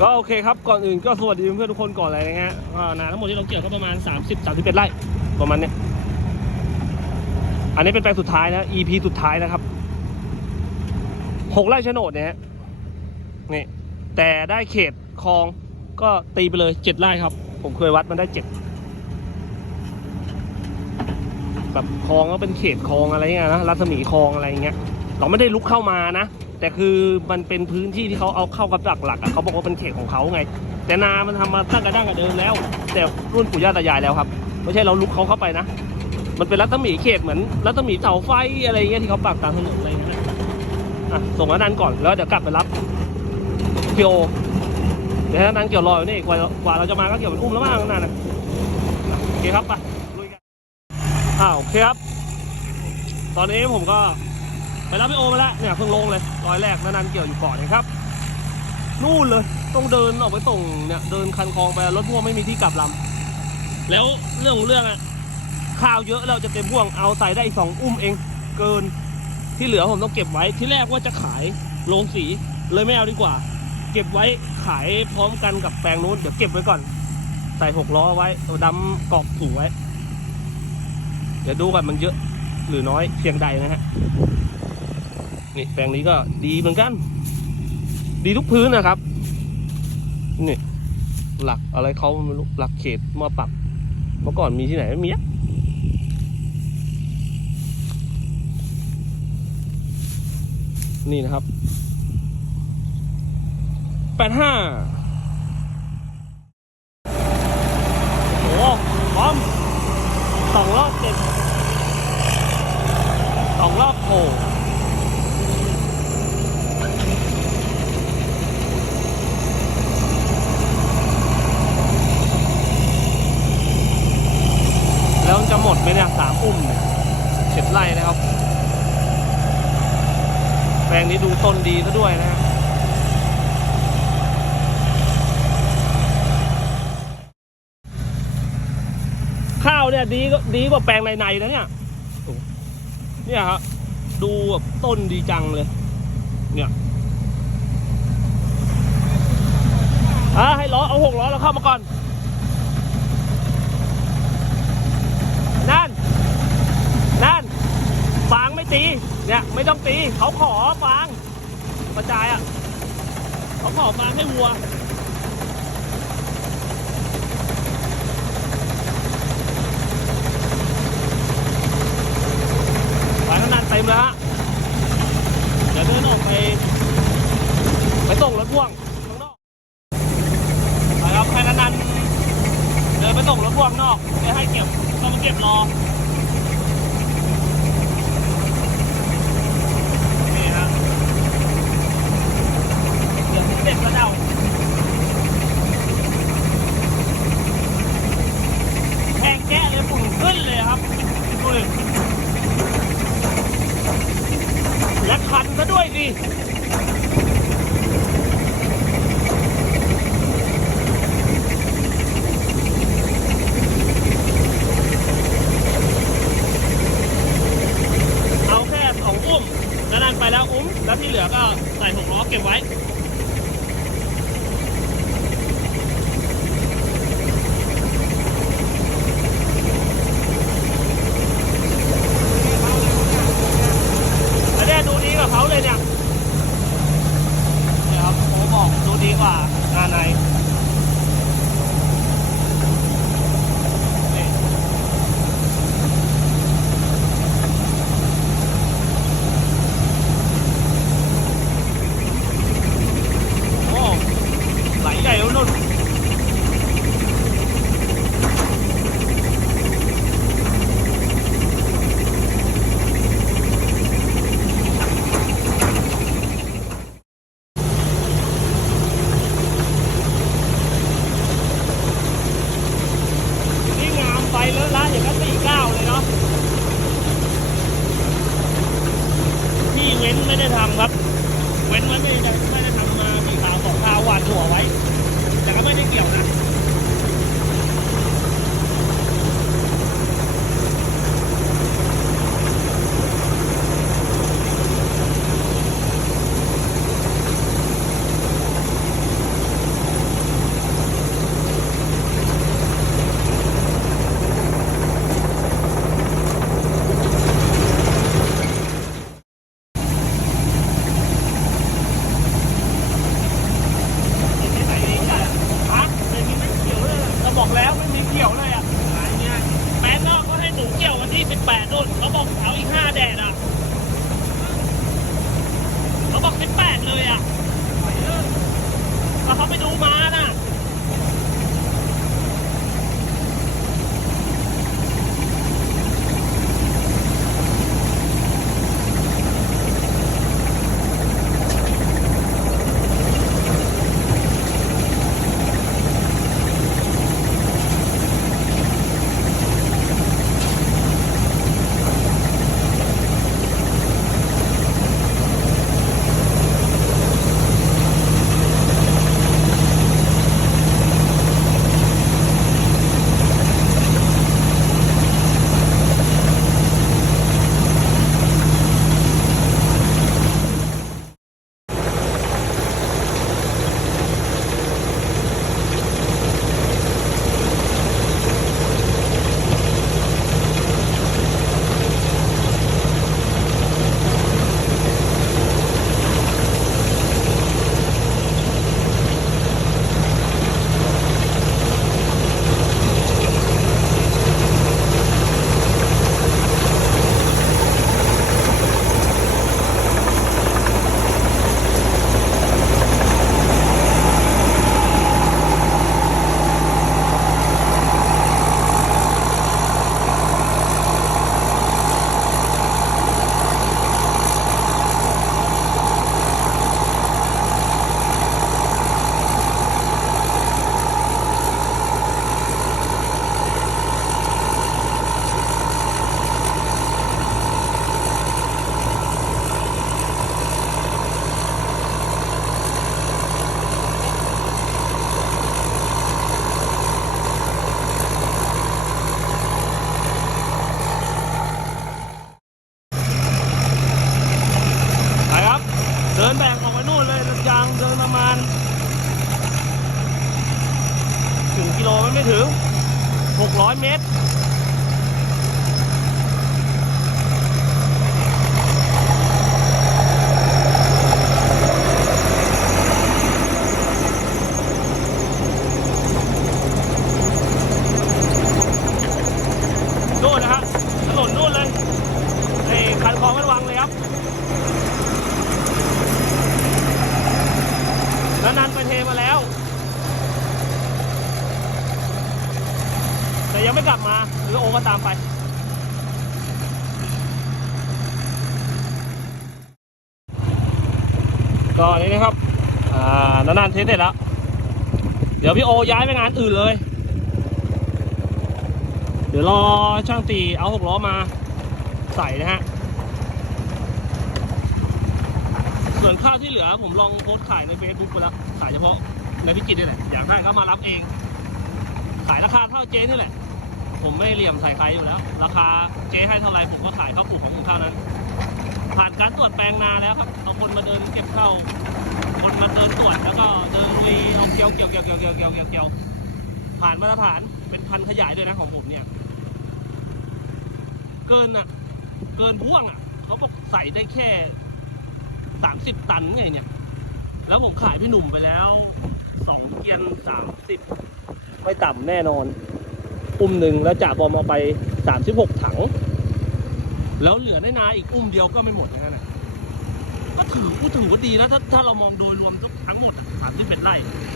ก็โอเคครับก่อนอื่นก็สวัสดีเพื่อนทุกคนก่อนเลยนะฮะก็นาทั้งหมดที่เราเกี่ยวก็ประมาณ 30 31ไร่ประมาณเนี้ยอันนี้เป็นแปลงสุดท้ายนะ EP สุดท้ายนะครับหกไร่โฉนดเนี่ยนี่แต่ได้เขตคลองก็ตีไปเลยเจ็ดไร่ครับ ผมเคยวัดมันได้เจ็ดแบบคลองก็เป็นเขตคลองอะไรเงี้ยนะรัศมีคลองอะไรเงี้ย เราไม่ได้ลุกเข้ามานะ แต่คือมันเป็นพื้นที่ที่เขาเอาเข้ากับหลักหลักๆอะเขาบอกว่าเป็นเขตของเขาไง แต่นามันทำมาตั้งกระดั้งกระเดิมแล้ว แต่รุ่นปู่ย่าตายายแล้วครับไม่ใช่เราลุกเขาเข้าไปนะ มันเป็นรัศมีเขตเหมือนรัศมีเสาไฟอะไรเงี้ยที่เขาปักตามถนนอะไรเงี้ยนอะส่งอนันต์ก่อนแล้วเดี๋ยวกลับไปรับพีโอเดี๋ยวอนันต์เกี่ยวรออยู่นี่กว่ากว่าเราจะมาก็เกี่ยวเป็นอุ้มแล้วมากนั่นนะอะโอเคครับไปลุยกันอ้าวโอเคครับ ตอนนี้ผมก็ รับพี่โอมาแล้วเนี่ยเพิ่งลงเลยรอยแรกนันๆเกี่ยวอยู่เกาะนี่ยครับ นู่นเลยต้องเดินออกไปส่งเนี่ยเดินคันคลองไปรถพ่วงไม่มีที่กลับลำแล้วเรื่องของเรื่องอะข้าวเยอะเราจะเต็มพ่วงเอาใส่ได้สองอุ้มเองเกินที่เหลือผมต้องเก็บไว้ที่แรกว่าจะขายโรงสีเลยไม่เอาดีกว่า เก็บไว้ขายพร้อมกันกับแปลงนู้นเดี๋ยวเก็บไว้ก่อน ใส่หกล้อไว้เอาดำกรอบถุงไว้ เดี๋ยวดูกันมันเยอะหรือน้อยเพียงใดนะฮะ นี่แปลงนี้ก็ดีเหมือนกัน ดีทุกพื้นนะครับ นี่ หลักอะไรเขาไม่รู้หลักเขตมาปรับเมื่อก่อนมีที่ไหนไม่มีอะนี่นะครับ แปดห้าโอ้โหพร้อมสองรอบเต็มสองรอบโผล่ แล้วมันจะหมดไหมเนี่ยสาม อุ้มเนี่ยเจ็ดไร่นะครับ แปลงนี้ดูต้นดีซะด้วยนะฮะข้าวเนี่ยดีก็ดีกว่าแปลงในๆนะเนี่ยเนี่ยครับดูแบบต้นดีจังเลย เนี่ยอะให้ล้อเอาหกล้อเราเข้ามาก่อน นั่น ฟาง ไม่ตี เนี่ย ไม่ต้องตี เขาขอฟางกระจายอะ เขาขอฟางให้วัว ฟางนานเต็มแล้วฮะ เดี๋ยวเดินออกไป ไปส่งรถพ่วงข้างนอกไปครับให้นันๆเดินไปส่งรถพ่วงข้างนอกจะให้เก็บต้องมาเก็บรอ นี่ฮะเดี๋ยวเด็ดกระเดาแพงแกะเลยฝุ่นขึ้นเลยครับดูดิและคั นซะด้วยดิเอาแค่สองอุ้มแล้วนั่นไปแล้วอุ้ม แล้วที่เหลือก็ใส่หกล้อเก็บไว้ แล้วเนี่ยดูดีกับเขาเลยเนี่ยเนี่ยครับโอ้บอก ดีกว่างานไหน เลอะละอย่างนั้นสี่เก้าเลยเนาะพี่เว้นไม่ได้ทำครับ เว้นไว้ไม่ได้ไม่ได้ทำมาสี่ขาวสองขาวหวานหัวไว้ แต่ก็ไม่ได้เกี่ยวนะ ดินแบ่งออกไปนู่นเลยยางเดินประมาณถึงกิโลไม่ถึง 600 เมตร แล้วนันไปเทมาแล้ว แต่ยังไม่กลับมาหรือโอก็ตามไปก็นี่นะครับอ่านานๆเทสเสร็จแล้ว เดี๋ยวพี่โอย้ายไปงานอื่นเลย เดี๋ยวรอช่างตีเอาหกล้อมาใส่นะฮะ ส่วนข้าวที่เหลือผมลองโพสต์ขายในเฟซบุ๊กไปแล้วขายเฉพาะในพิจิตรนี่แหละอยากได้ก็มารับเอง ขายราคาเท่าเจ๊นี่แหละ ผมไม่เหลี่ยมใส่ใครอยู่แล้ว ราคาเจ๊ให้เท่าไรผมก็ขายข้าวปลูกของผมเท่านั้น ผ่านการตรวจแปลงนาแล้วครับเอาคนมาเดินเก็บเข้าคนมาเดินตรวจแล้วก็เดินรีเอาเกลียวเกี่ยวเกี่ยวเกี่ยวเกี่ยวเกี่ยวเกี่ยวเกี่ยวผ่านมาตรฐานเป็นพันขยายด้วยนะของผมเนี่ย เกินอะ เกินพ่วงอะเขาบอกใส่ได้แค่ สามสิบตันไงเนี่ย แล้วผมขายพี่หนุ่มไปแล้วสองเกียนสามสิบไม่ต่ำแน่นอน อุ้มหนึ่งแล้วจ่าบอมเอาไปสามสิบหกถัง แล้วเหลือได้นาอีกอุ้มเดียวก็ไม่หมดนะนะก็ถือกูถือว่าดีนะถ้าถ้าเรามองโดยรวมทั้งหมดสามสิบเอ็ดไร่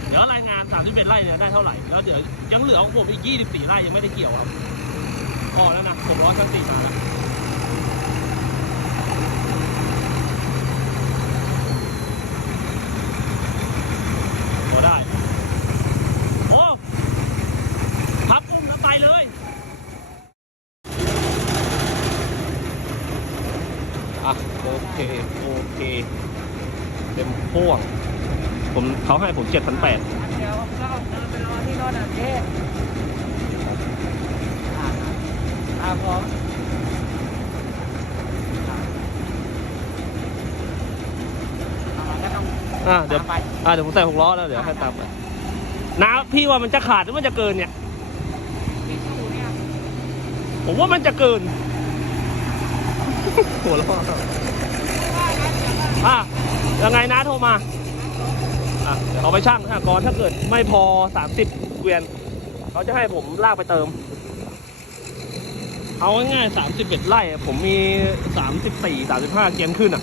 เดี๋ยวรายงานสามสิบเอ็ดไร่เนี่ยได้เท่าไหร่ แล้วเดี๋ยวยังเหลือของผมอีกยี่สิบสี่ไร่ยังไม่ได้เกี่ยวครับพอแล้วนะผมร้อยชั้นสี่มาแล้ว พอได้ โอ้พับอุ้มแล้วไปเลย อะ โอเค โอเค เต็มพ่วง ผมเขาให้ผมเจ็ดพันแปดเดี๋ยวก็เดินไปรอที่รถอะเจ๊อ่าอ่าผมอ่าก็ต้องอะเดี๋ยวตามไปอะเดี๋ยวผมใส่หกล้อแล้วเดี๋ยวให้ตามไปนะพี่ว่ามันจะขาดหรือมันจะเกินเนี่ยที่สูเนี่ยผมว่ามันจะเกินหัวเราะอะ ยังไงนะโทรมาอะเดี๋ยวเอาไปช่างนะก่อนถ้าเกิดไม่พอ 30เกวียนเขาจะให้ผมลากไปเติม เอาง่ายๆ31ไร่อะผมมี34 35เกวียนขึ้นอะ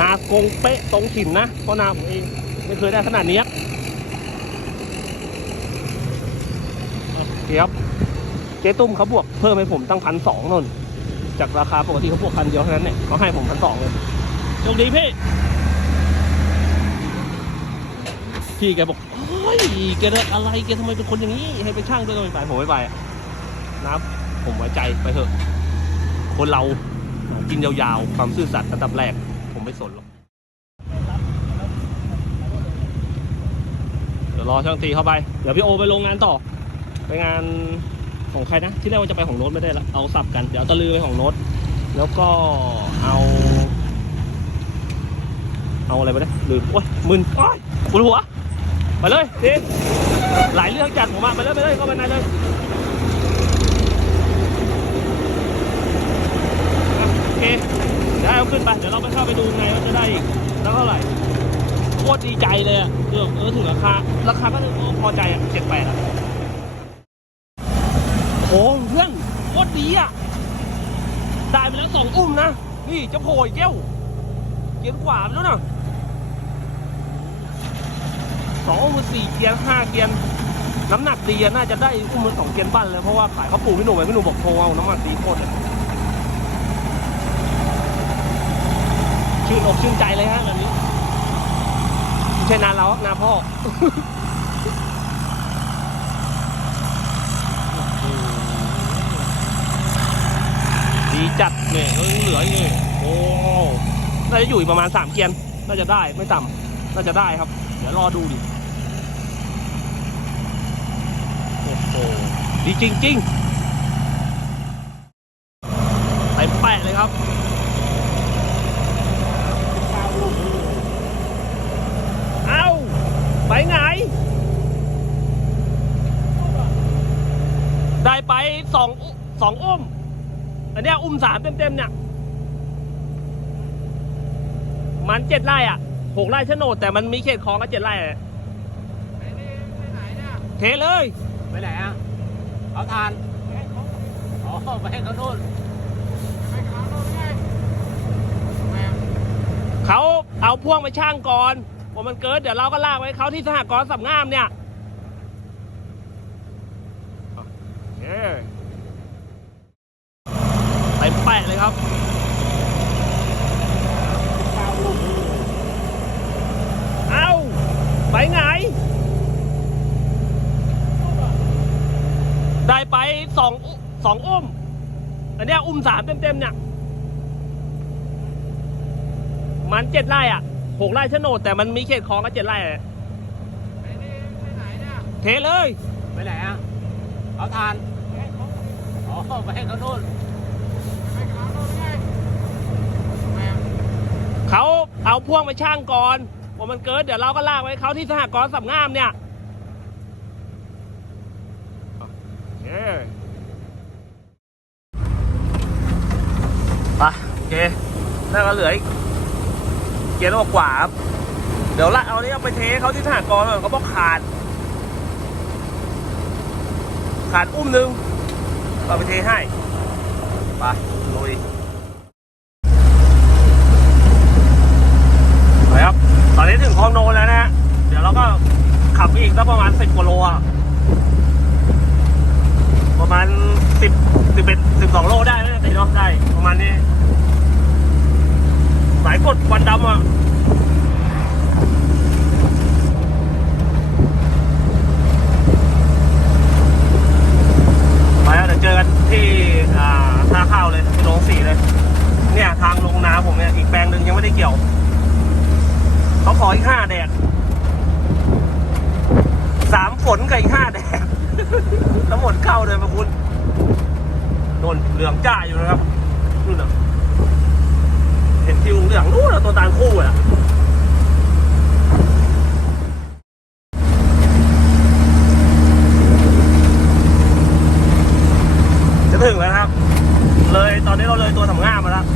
นาโกงเป๊ะตรงถิ่นนะ เพราะนาผมเองไม่เคยได้ขนาดนี้อะเดี๋ยวเจ๊ตุ้มเขาบวกเพิ่มให้ผมตั้งพันสองนนจากราคาปกติเขาบวกพันเดียวเท่านั้นเนี่ยเขาให้ผมพันสองเลย โชคดีพี่ พี่แกบอกโอ้ยแกเดินอะไรแกทำไมเป็นคนอย่างนี้ ให้ไปช่างด้วยก็ไม่ไปผมไม่ไปนะครับผมไว้ใจไปเถอะ คนเรากินยาวๆ ความซื่อสัตย์อันดับแรก ผมไม่สนหรอกเดี๋ยวรอช่างตีเข้าไป เดี๋ยวพี่โอไปลงงานต่อ ไปงานของใครนะ ที่แรกว่าจะไปของโน้ตไม่ได้ละเอาสับกัน เดี๋ยวตะลือไปของโน้ตแล้วก็เอา เอาอะไรไปเนี่ยลืมโอ้ยมึนโอ้ยปวดหัวไปเลยดีหลายเรื่องจัดผมมาไปเลยไปเลยเข้าไปในเลยโอเคเดี๋ยวเอาขึ้นไปเดี๋ยวเราไปเข้าไปดูไงว่าจะได้อีกแล้วเท่าไหร่โคตรดีใจเลยอะเออเออถึงราคาราคาก็เลยพอใจอะเจ็ดแปดอะโอ้เพื่อนโคตรดีอะได้ไปแล้วสองอุ้มนะนี่จะโผล่แก้วเกียร์ขวาไปแล้วนะ สองอุ้มสี่เกียร์ห้าเกียร์น้ำหนักดีน่าจะได้อุ้มมันสองเกียร์ปั้นเลยเพราะว่าขายเขาปูพี่หนุ่มไปพี่หนุ่มบอกโทรเอาน้ำหนักดีโคตรเลยชื่นอกชื่นใจเลยฮะแบบนี้ไม่ใช่นาเรานาพ่อดีจัดเนี่ยเหลืออีกนี่โอ้น่าจะอยู่ประมาณสามเกียนน่าจะได้ไม่ต่ำน่าจะได้ครับ เดี๋ยวรอดูดิ ดีจริงๆเต็มแปะเลยครับเอาไปไหน ได้ไปสองสองอุ้ม อันนี้อุ้มสามเต็มเต็มเนี่ยมันเจ็ดไร่อะหกไร่ชโฉนดแต่มันมีเขตคลองก็เจ็ดไร่เทเลย ไปไหนอะเอาทานอ๋อไปให้เขาโน่นไปกับเขาโน่นเขาเอาพ่วงไปช่างก่อนพอมันเกิด เดี๋ยวเราก็ลากไว้เขาที่สหกรณ์สับงามเนี่ยโอเคไปแปะเลยครับ เอาไปไหน ได้ไปสองสองอุ้ม อันเนี้ยอุ้มสามเต็มๆเนี่ย มันเจ็ดไร่อะหกไร่โฉนดแต่มันมีเขตคลองก็เจ็ดไร่อะไปนี่ไปไหนเนี่ยเทเลยไปไหนอะเอาทานอ๋อไปให้เขาโน่นไปกับเขาโน่นไงทำไมอะเขาเอาพ่วงไปช่างก่อนพอมันเกิดเดี๋ยวเราก็ลากไว้เขาที่สหกรณ์สับงามเนี่ย โอเคไปโอ เคน่าก็เหลืออีกเกียร์โลกว่าครับ เดี๋ยวละเอานี้เอาไปเทเขาที่สหกรณ์ก่อนเขาบอกขาด ขาดอุ้มหนึงเอาไปเทให้ไปลุยไปครับ ตอนนี้ถึงคลองโนนแล้วนะฮะ เดี๋ยวเราก็ขับไปอีกสักประมาณสิบกว่าโลอะประมาณสิบสิบเอ็ดสิบสองโลได้ไหมตีเนาะได้ ประมาณนี้ สายกดควันดำอะไปแล้วเดี๋ยวเจอกันที่ท่าข้าวเลยที่โรงสีเลย เนี่ยทางลงนาผมเนี่ยอีกแปลงหนึ่งยังไม่ได้เกี่ยวเขาขออีกห้าแดดสามฝนกับอีกห้าแดดทั้งหมดเข้าเลยมาคุณโดนเหลืองจ้าอยู่นะครับนู่นน่ะ ทิวเหลืองนู้นน่ะตัวตาลคู่อะจะถึงแล้วนะครับ เลยตอนนี้เราเลยตัวทำงานมาแล้ว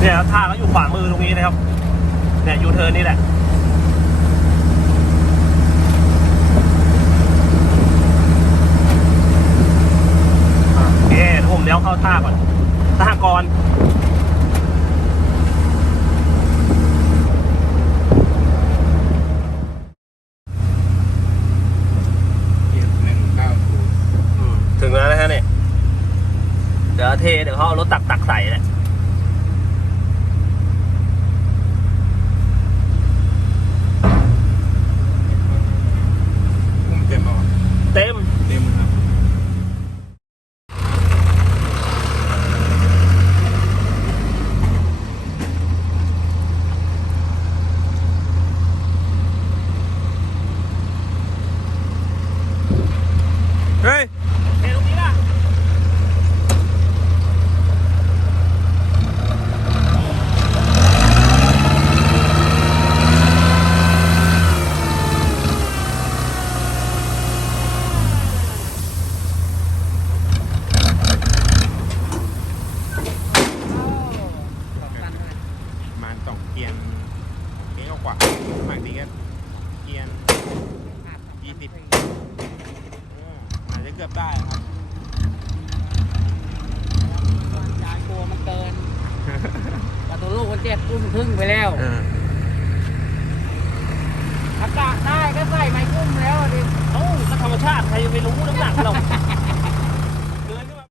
เนี่ยครับท่าเขาอยู่ขวามือตรงนี้นะครับ เนี่ยยูเทิร์นนี่แหละ อะโอเคเดี๋ยวผมเลี้ยวเข้าท่าก่อนท่ากร เจ็ดหนึ่งเก้าศูนย์ อืมถึงแล้วนะฮะเนี่ย เดี๋ยวเขาเอารถตักตักใส่แหละ อุ้มเต็มอะ เต็ม เต็มครับ เฮ้ยเทตรงนี้ล่ะ ประมาณสองเกียนเกียนกว่าบางทีก็เกียนยี่สิบอาจจะเกือบได้ครับ ยายกลัวมันเกินประตูลูกมันเจ็บอุ้มครึ่งไปแล้ว อากาศได้ก็ใส่ไม้กุ้มแล้วดิ เอ้าก็ธรรมชาติ ใครจะ ไปรู้น้ำหนักเราเดินขึ้นมา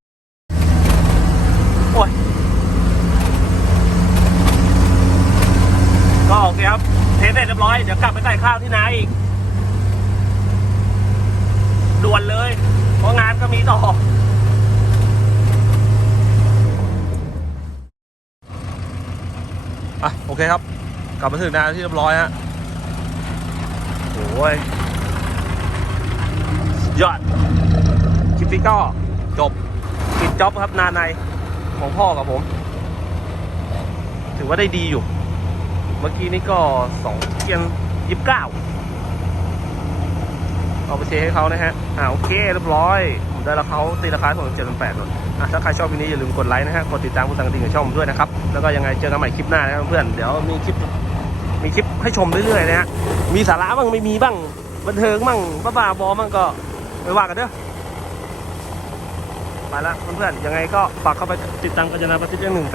โอ้ยก็โอเคครับ เทสเสร็จเรียบร้อย เดี๋ยวกลับไปใส่ข้าวที่นาอีกด่วนเลย เพราะงานก็มีต่ออะโอเคครับ กลับมาถึงนาที่เรียบร้อยฮะโอ้ย ยอดคลิปนี้ก็จบปิดจ็อบครับนาในของพ่อกับผม ถือว่าได้ดีอยู่ เมื่อกี้นี้ก็สองเกียนยิบเก้าเอาไปเทให้เขานะฮะ อ่าโอเคเรียบร้อย ผมได้ราคาตีราคาผมเจ็ดพันแปดนอะถ้าใครชอบวิดีนี้อย่าลืมกดไลค์นะฮะ กดติดตามกดสั่งกระดิ่งกับช่องผมด้วยนะครับ แล้วก็ยังไงเจอกันใหม่คลิปหน้านะครับเพื่อนเดี๋ยวมีคลิปมีคลิปให้ชมเรื่อยๆนะฮะ มีสาระบ้างไม่มีบ้าง บันเทิงบ้างบ้าๆบอบ้างก็ ไปว่ากันเด้อไปแล้วเพื่อนๆยังไงก็ฝากเข้าไปติดตามกัญจนาประสิทธิ์เรื่องหนึ่งแฟน